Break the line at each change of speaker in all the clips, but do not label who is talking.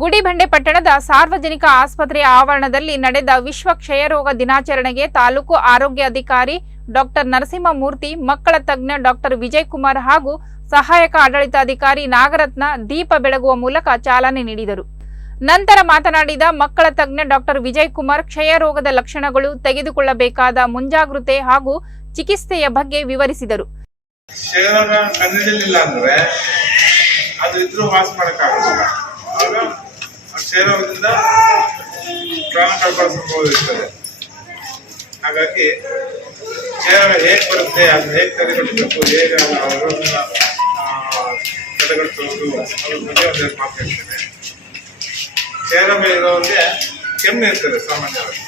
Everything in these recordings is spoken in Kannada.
ಗುಡಿಬಂಡೆ ಪಟ್ಟಣದ ಸಾರ್ವಜನಿಕ ಆಸ್ಪತ್ರೆಯ ಆವರಣದಲ್ಲಿ ನಡೆದ ವಿಶ್ವ ಕ್ಷಯರೋಗ ದಿನಾಚರಣೆಗೆ ತಾಲೂಕು ಆರೋಗ್ಯ ಅಧಿಕಾರಿ ಡಾಕ್ಟರ್ ನರಸಿಂಹಮೂರ್ತಿ, ಮಕ್ಕಳ ತಜ್ಞ ಡಾಕ್ಟರ್ ವಿಜಯ್ ಕುಮಾರ್ ಹಾಗೂ ಸಹಾಯಕ ಆಡಳಿತಾಧಿಕಾರಿ ನಾಗರತ್ನ ದೀಪ ಬೆಳಗುವ ಮೂಲಕ ಚಾಲನೆ ನೀಡಿದರು. ನಂತರ ಮಾತನಾಡಿದ ಮಕ್ಕಳ ತಜ್ಞ ಡಾಕ್ಟರ್ ವಿಜಯ್ ಕುಮಾರ್ ಕ್ಷಯ ರೋಗದ ಲಕ್ಷಣಗಳು ತೆಗೆದುಕೊಳ್ಳಬೇಕಾದ ಮುಂಜಾಗ್ರತೆ ಹಾಗೂ ಚಿಕಿತ್ಸೆಯ ಬಗ್ಗೆ ವಿವರಿಸಿದರು.
ಅದು ಇದ್ರೂ ವಾಸ ಮಾಡಕ್ಕಾಗಲ್ಲ ಆಗ ಆ ಕ್ಷಯರೋಗದಿಂದ ಪ್ರಾಣ ಕಳ್ಕೊಳ್ಳೋ ಸಂಭವ ಇರ್ತದೆ. ಹಾಗಾಗಿ ಚೇರ ಹೇಗೆ ಬರುತ್ತೆ ಅದನ್ನ ಹೇಗೆ ತಡೆಗಟ್ಟಬೇಕು ಹೇಗೆ ಆ, ತಡೆಗಟ್ಟುವುದು ಅದ್ರ ಬಗ್ಗೆ ಒಂದೆರಡು ಮಾತಾಡ್ತೇನೆ ಕ್ಷಯರೋಗ ಇರೋರಿಗೆ ಕೆಮ್ಮು ಇರ್ತದೆ ಸಾಮಾನ್ಯವಾಗಿ.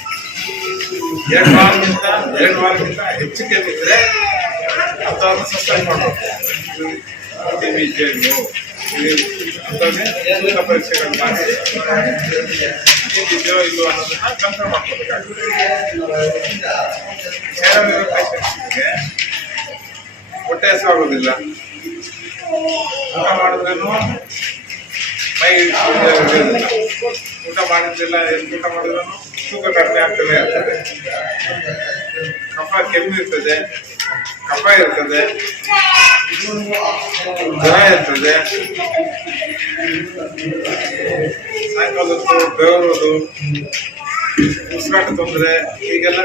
ಎರಡು ವಾರಕ್ಕಿಂತ ಎರಡು ವಾರಕ್ಕಿಂತ ಹೆಚ್ಚು ಕೆಮ್ಮಿದ್ರೆ ಅಂಥವ್ರನ್ನ ಸಸ್ಪೆಂಡ್ ಮಾಡಬೇಕು ಟಿ ಬಿ ಜೇನು ಅಂಥವ್ರಿಗೆ ಪರೀಕ್ಷೆಗಳು ಮಾಡಿಸಿ ಇದೆಯೋ ಇಲ್ಲೋ ಕನ್ಫರ್ಮ್ ಹೊಟ್ಟೆ ಹಸುವಾಗೋದಿಲ್ಲ ಊಟ ಮಾಡಿದ್ರೂ ಮೈ ಊಟ ಮಾಡಿದ್ದಿಲ್ಲ ಊಟ ಮಾಡಿದ್ರೂ ತೂಕ ಕಡಿಮೆ ಆಗ್ತದೆ ಇರ್ತದೆ ಕಫ ಕೆಮ್ಮು ಇರ್ತದೆ. ಕಫ ಇರ್ತದೆ ಜ್ವರ ಇರ್ತದೆ ಸಾಯಂಕಾಲ ಹೊತ್ತು ಬೆವರೋದು ಉಸಿರಾಟ ತೊಂದರೆ ಈಗೆಲ್ಲ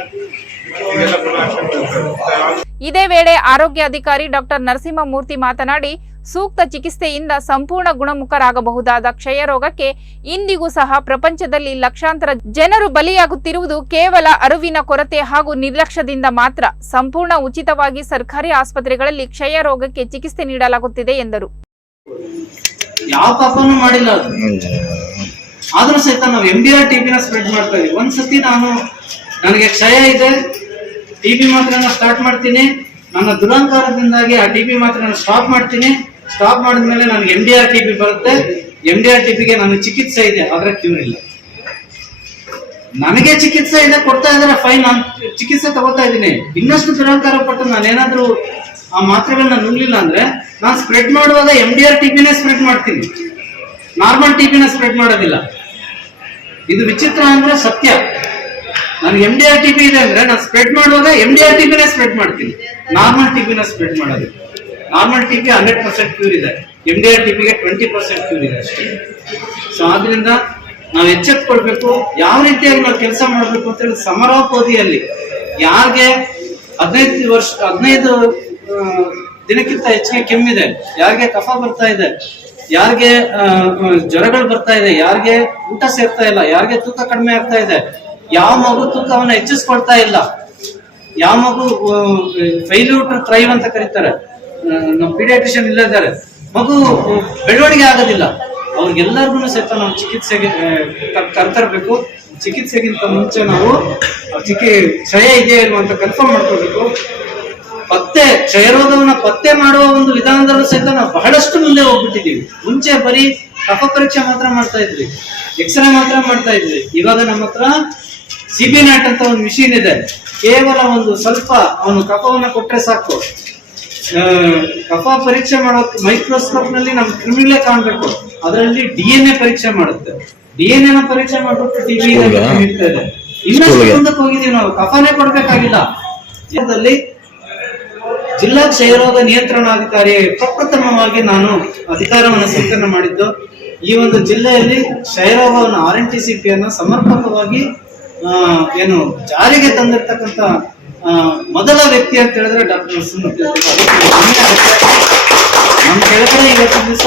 ಹೀಗೆಲ್ಲ ಗುಣ ಇರ್ತವೆ
ಇದೇ ವೇಳೆ ಆರೋಗ್ಯ ಅಧಿಕಾರಿ ಡಾಕ್ಟರ್ ನರಸಿಂಹಮೂರ್ತಿ ಮಾತನಾಡಿ, ಸೂಕ್ತ ಚಿಕಿತ್ಸೆಯಿಂದ ಸಂಪೂರ್ಣ ಗುಣಮುಖರಾಗಬಹುದಾದ ಕ್ಷಯ ರೋಗಕ್ಕೆ ಇಂದಿಗೂ ಸಹ ಪ್ರಪಂಚದಲ್ಲಿ ಲಕ್ಷಾಂತರ ಜನರು ಬಲಿಯಾಗುತ್ತಿರುವುದು ಕೇವಲ ಅರಿವಿನ ಕೊರತೆ ಹಾಗೂ ನಿರ್ಲಕ್ಷ್ಯದಿಂದ ಮಾತ್ರ. ಸಂಪೂರ್ಣ ಉಚಿತವಾಗಿ ಸರ್ಕಾರಿ ಆಸ್ಪತ್ರೆಗಳಲ್ಲಿ ಕ್ಷಯ ರೋಗಕ್ಕೆ ಚಿಕಿತ್ಸೆ ನೀಡಲಾಗುತ್ತಿದೆ ಎಂದರು.
ಯಾವ ಪಾಪನೂ ಮಾಡಿಲ್ಲ ಆದ್ರೂ ಸಹಿತ ನಾವು ಎಂ ಬಿ ಆರ್ ಸ್ಪ್ರೆಡ್ ಮಾಡ್ತಾ ಇದೀವಿ. ಒಂದ್ಸತಿ ನಾನು, ನನಗೆ ಕ್ಷಯ ಇದೆ. ಟಿಬಿ ಮಾತ್ರನ ಸ್ಟಾರ್ಟ್ ಮಾಡ್ತೀನಿ. ನನ್ನ ದುರಂಕಾರದಿಂದಾಗಿ ಆ ಟಿಬಿ ಮಾತ್ರ ಸ್ಟಾಪ್ ಮಾಡ್ತೀನಿ. ಸ್ಟಾಪ್ ಮಾಡಿದ್ಮೇಲೆ ನನಗೆ ಎಂ ಡಿ ಆರ್ ಟಿಬಿ ಬರುತ್ತೆ. ಎಂ ಡಿ ಆರ್ ಟಿಬಿಗೆ ನನ್ನ ಚಿಕಿತ್ಸೆ ಇದೆ, ಆದ್ರೆ ಕ್ಯೂರ್ ಇಲ್ಲ. ನನಗೆ ಚಿಕಿತ್ಸೆ ಇದೆ, ಕೊಡ್ತಾ ಇದ್ರೆ ಫೈನ್ ನಾನು ಚಿಕಿತ್ಸೆ ತಗೋತಾ ಇದ್ದೀನಿ. ಇನ್ನಷ್ಟು ದುರಂಕಾರ ಪಟ್ಟು ನಾನೇನಾದ್ರೂ ಆ ಮಾತ್ರೆಗಳನ್ನ ನುಂಗ್ಲಿಲ್ಲ ಅಂದ್ರೆ ನಾನು ಸ್ಪ್ರೆಡ್ ಮಾಡುವಾಗ ಎಂ ಡಿ ಆರ್ ಟಿಬಿನೇ ಸ್ಪ್ರೆಡ್ ಮಾಡ್ತೀನಿ. ನಾರ್ಮಲ್ ಟಿಬಿನ ಸ್ಪ್ರೆಡ್ ಮಾಡೋದಿಲ್ಲ. ಇದು ವಿಚಿತ್ರ ಅಂದ್ರೆ ಸತ್ಯ. ನನಗೆ ಎಂ ಡಿ ಆರ್ ಟಿಬಿ ಇದೆ ಅಂದ್ರೆ ನಾನು ಸ್ಪ್ರೆಡ್ ಮಾಡುವಾಗ ಎಂ ಡಿ ಆರ್ ಟಿಬಿನೇ ಸ್ಪ್ರೆಡ್ ಮಾಡ್ತೀನಿ. ನಾರ್ಮಲ್ ಟಿಬಿನ ಸ್ಪ್ರೆಡ್ ಮಾಡೋದು. Normal TB hundred percent cure ಇದೆ. ಎಂ ಡಿ ಆರ್ ಟಿಬಿಗೆ ಟ್ವೆಂಟಿ ಪರ್ಸೆಂಟ್ ಕ್ಯೂರ್ ಇದೆ ಅಷ್ಟೇ. ಸೊ ಆದ್ರಿಂದ ನಾವು ಎಚ್ಚೆತ್ಕೊಳ್ಬೇಕು. ಯಾವ ರೀತಿಯಾಗಿ ನಾವು ಕೆಲಸ ಮಾಡಬೇಕು ಅಂತ ಹೇಳಿ ಸಮರೋಪಾದಿಯಲ್ಲಿ ಯಾರಿಗೆ ಹದಿನೈದು ವರ್ಷ, ಹದಿನೈದು ದಿನಕ್ಕಿಂತ ಹೆಚ್ಚಿಗೆ ಕೆಮ್ಮಿದೆ ಯಾರಿಗೆ ಕಫ ಬರ್ತಾ ಇದೆ, ಯಾರಿಗೆ ಜ್ವರಗಳು ಬರ್ತಾ ಇದೆ, ಯಾರಿಗೆ ಊಟ ಸೇರ್ತಾ ಇಲ್ಲ, ಯಾರಿಗೆ ತೂಕ ಕಡಿಮೆ ಆಗ್ತಾ ಇದೆ ಯಾವ ಮಗು ತೂಕವನ್ನ ಹೆಚ್ಚಿಸ್ಕೊಳ್ತಾ ಇಲ್ಲ. ಯಾವ ಮಗು ಫೈಲ್ಯೂಟ್ ಟ್ರೈವ್ ಅಂತ ಕರೀತಾರೆ. ನಮ್ಮ ಪೀಡಿಯಾಟ್ರಿಷಿಯನ್ ಇಲ್ಲ ಇದ್ದಾರೆ. ಮಗು ಬೆಳವಣಿಗೆ ಆಗೋದಿಲ್ಲ. ಅವ್ರಿಗೆಲ್ಲರಿಗೂ ಸಹಿತ ನಾವು ಚಿಕಿತ್ಸೆಗೆ ಕರ್ತರಬೇಕು ಕರ್- ಕರ್ತರ್ಬೇಕು. ಚಿಕಿತ್ಸೆಗಿಂತ ಮುಂಚೆ ನಾವು ಚಿಕಿ, ಕ್ಷಯ ಇದೆಯಾ ಇಲ್ವ ಕನ್ಫರ್ಮ್ ಮಾಡ್ಕೋಬೇಕು ಪತ್ತೆ ಕ್ಷಯರೋಗವನ್ನ ಪತ್ತೆ ಮಾಡುವ ಒಂದು ವಿಧಾನದಲ್ಲೂ ಸಹಿತ ನಾವು ಬಹಳಷ್ಟು ಮುಂದೆ ಹೋಗ್ಬಿಟ್ಟಿದ್ದೀವಿ. ಮುಂಚೆ ಬರೀ ಕಫ ಪರೀಕ್ಷೆ ಮಾತ್ರ ಮಾಡ್ತಾ ಇದ್ವಿ ಎಕ್ಸ್ರೇ ಮಾತ್ರ ಮಾಡ್ತಾ ಇದ್ವಿ ಇವಾಗ ನಮ್ಮ ಹತ್ರ ಸಿಬಿ ನಾಟ್ ಅಂತ ಒಂದು ಮಿಷಿನ್ ಇದೆ. ಕೇವಲ ಒಂದು ಸ್ವಲ್ಪ ಅವನು ಕಫವನ್ನ ಕೊಟ್ಟರೆ ಸಾಕು. ಕಫ ಪರೀಕ್ಷೆ ಮಾಡೋಕೆ ಮೈಕ್ರೋಸ್ಕೋಪ್ನಲ್ಲಿ ನಮ್ಗೆ ಕ್ರಿಮಿನಲ್ಲೇ ಕಾಣ್ಬೇಕು. ಅದರಲ್ಲಿ ಡಿ ಎನ್ ಎ ಪರೀಕ್ಷೆ ಮಾಡುತ್ತೆ. ಡಿ ಎನ್ ಎನ ಪರೀಕ್ಷೆ ಮಾಡ್ಬಿಟ್ಟು ಟಿವಿ ಇದೆ ಇನ್ನಷ್ಟು ಮುಂದಕ್ಕೆ ಹೋಗಿದೀವಿ ನಾವು. ಕಫನೇ ಕೊಡ್ಬೇಕಾಗಿಲ್ಲ. ಜಿಲ್ಲಾ ಕ್ಷಯರೋಗ ನಿಯಂತ್ರಣಾಧಿಕಾರಿ ಪ್ರಪ್ರಥಮವಾಗಿ ನಾನು ಅಧಿಕಾರವನ್ನು ಸ್ವೀಕರಣೆ ಮಾಡಿದ್ದು, ಈ ಒಂದು ಜಿಲ್ಲೆಯಲ್ಲಿ ಕ್ಷಯರೋಗವನ್ನು R N T C P ಅನ್ನು ಸಮರ್ಪಕವಾಗಿ ಏನು ಜಾರಿಗೆ ತಂದಿರ್ತಕ್ಕಂಥ ಮೊದಲ ವ್ಯಕ್ತಿ ಅಂತ ಹೇಳಿದ್ರೆ ಡಾಕ್ಟರ್ ಹೇಳಿದ್ರೆ. ನಮ್ಮ ಕೆಳಗಡೆ ಇವತ್ತಿನ ದಿವಸ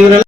ಇವರೆಲ್ಲ